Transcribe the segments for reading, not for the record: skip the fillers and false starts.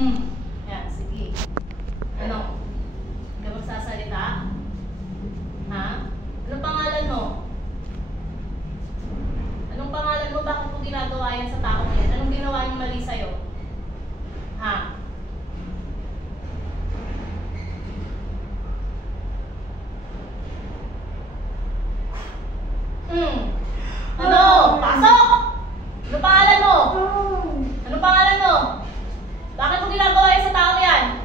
Yan, sige. Ano? Hindi ka magsasalita? Ha? Anong pangalan mo? Anong pangalan mo? Bakit mo ginagawa yan sa taong yan? Anong ginawa niyo mali sa'yo? Ha? Ano? Pasok! Ano pangalan mo? Ano pangalan mo? Bakit mo ginagawa yan sa tao yan?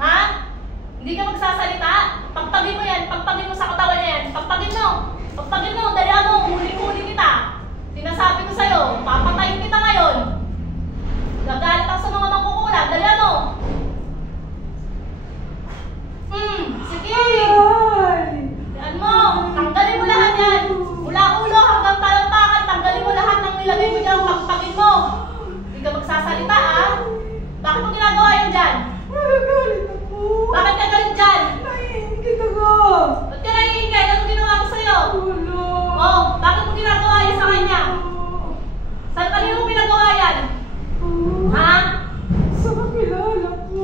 Ha? Hindi ka magsasalita? Pagpagin mo yan. Pagpagin mo sa katawan niya yan. Pagpagin mo. Pagpagin mo. Dalihan mo. Huli-huli kita. Sinasabi ko sa'yo, papatayin kita ngayon. Gagalit ako sa mga makukulat. Dalihan mo. Sige. Yan mo. Tanggalin mo lahat yan. Mula ulo hanggang talampakan. Tanggalin mo lahat ng nilagay mo dyan. Pagpagin mo. Hindi ka magsasalita, ah. Bakit mo ginagawa yan dyan? Nagagalit ako. Bakit ka galit dyan? Naiingit ako. Ba't ka naiingit? Anong ginawa ko sa'yo? Wala. Oh, bakit mo ginagawa yan sa kanya? Saan kanino mo pinagawa yan? Ha? Sa kakilala ko.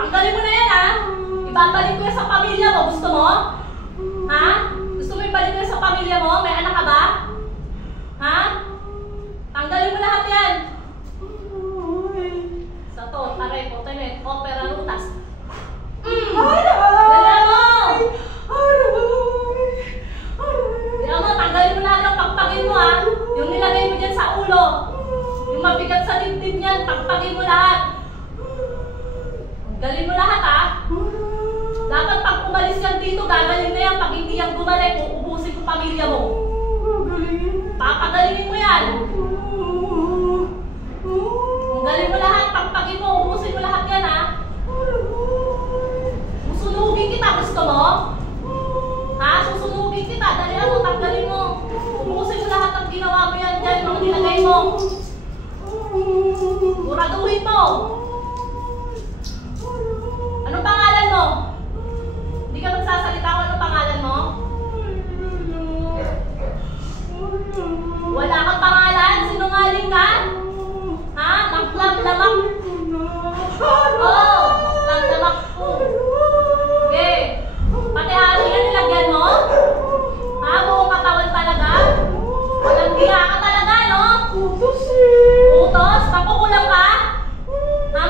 Tanggalin mo na yan, ha? Ibabalik ko yan sa pamilya mo. Gusto mo? Ha? Gusto mo ibalik ko yan sa pamilya mo? May anak ka ba? Ha? Tanggalin mo lahat yan. Sa to, taray, potenet, opera, rutas. Dalihan mo! Dalihan mo, tanggalin mo lahat ang pagpagin mo, ha? Yung nilagay mo dyan sa ulo. Yung mabigat sa dibdib niyan, pagpagin mo lahat. Tanggalin mo lahat, ha? Dapat pag umalis yan dito, gagaling na yan. Pag hindi yan gumalik, uubusin ko pamilya mo. Papagalingin mo yan. Tanggalin mo lahat, pagpagin mo, ubusin mo lahat yan, ha? Susunugin kita, gusto mo? Ha? Susunugin kita, dalihan mo, tanggalin mo. Ubusin mo lahat ng ginawa mo yan dyan, mga nilagay mo. Muraduhin mo. Anong pangalan mo? Hindi ka magsasalita kung anong pangalan mo? Wala kang pangalan? Sinungaling ka? Ha? Maklam-lamak? Oo, maklam-lamak po. Okay. Pati hari yan nilagyan mo? Ha? Buong katawan talaga? Walang hiya ka talaga, no? Utos eh. Utos? Papukulang ka? Ha?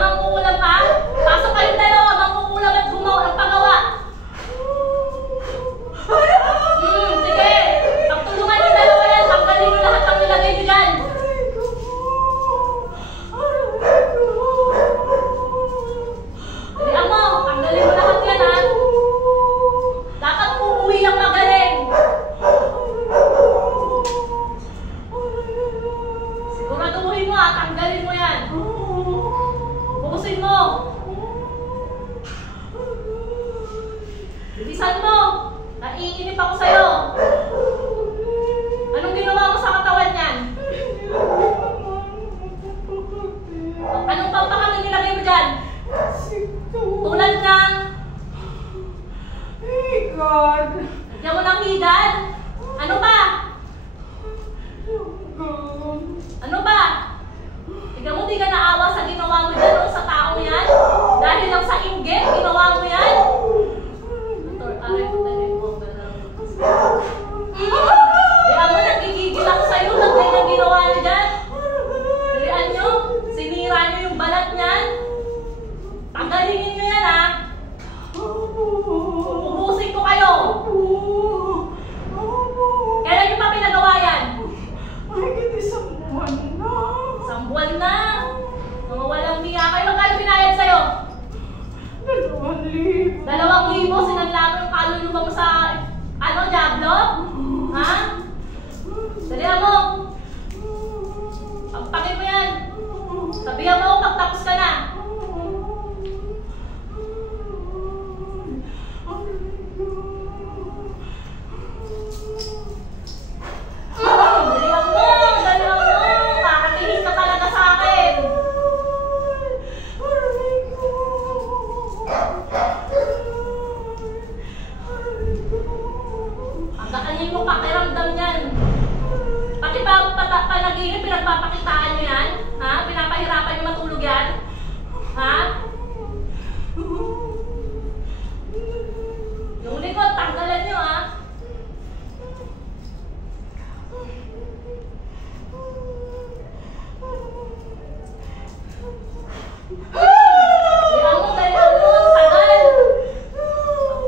Dalihan mo, tagal.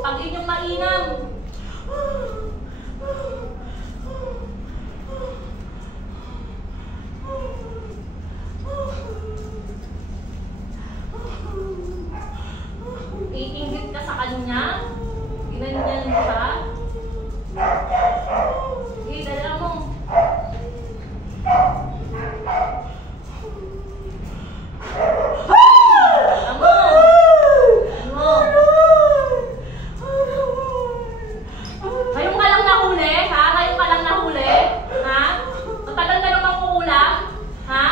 Pag inyong mainam. Iinggit ka sa kanya. Ginanyan mo siya. Sige, dalihan mo. Ngayon ka lang nahuli, ha? Ngayon ka lang nahuli, ha? Matagal ka namang kukulang, ha?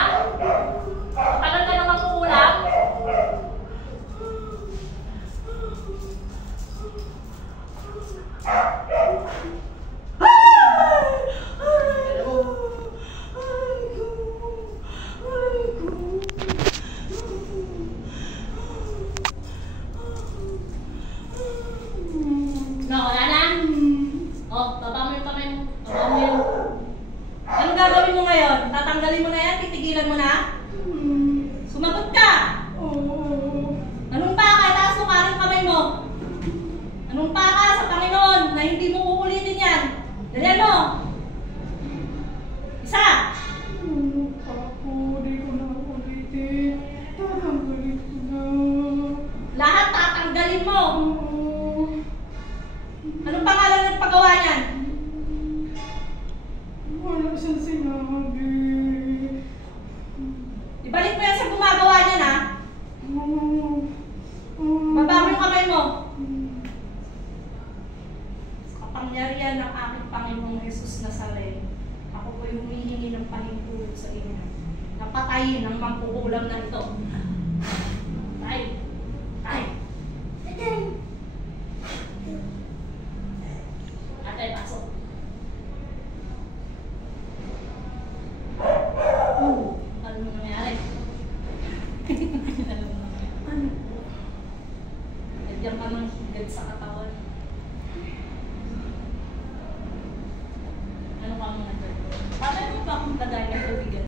Matagal ka namang kukulang. No, wala na? Oh, baba mo yung kamay mo. Baba mo yung... Anong gagawin mo ngayon? Tatanggalin mo na yan? Titigilan mo na? Sumagot ka! Anong paka? Itaas mo ka ng kamay mo. Anong paka sa Panginoon na hindi mo uulitin yan? Dalihan mo! Isa! Hindi ko na ulitin. Tatanggalin ko na. Lahat tatanggalin mo! Anong pangalan ng paggawa niyan? Wala siyang sinabi. Ibalik mo yan sa gumagawa niyan, ha? Baba mo yung kamay mo. Sa kapangyarihan ng aking Panginoong Jesus Nazareno, ako po'y humihingi ng pahintulot sa inyo. Napatayin ang mangkukulam na ito. Tay! Tay! Ate, pasok. Ano mo nangyari? Ano mo nangyari? Nandiyan ka ng higad sa katawan.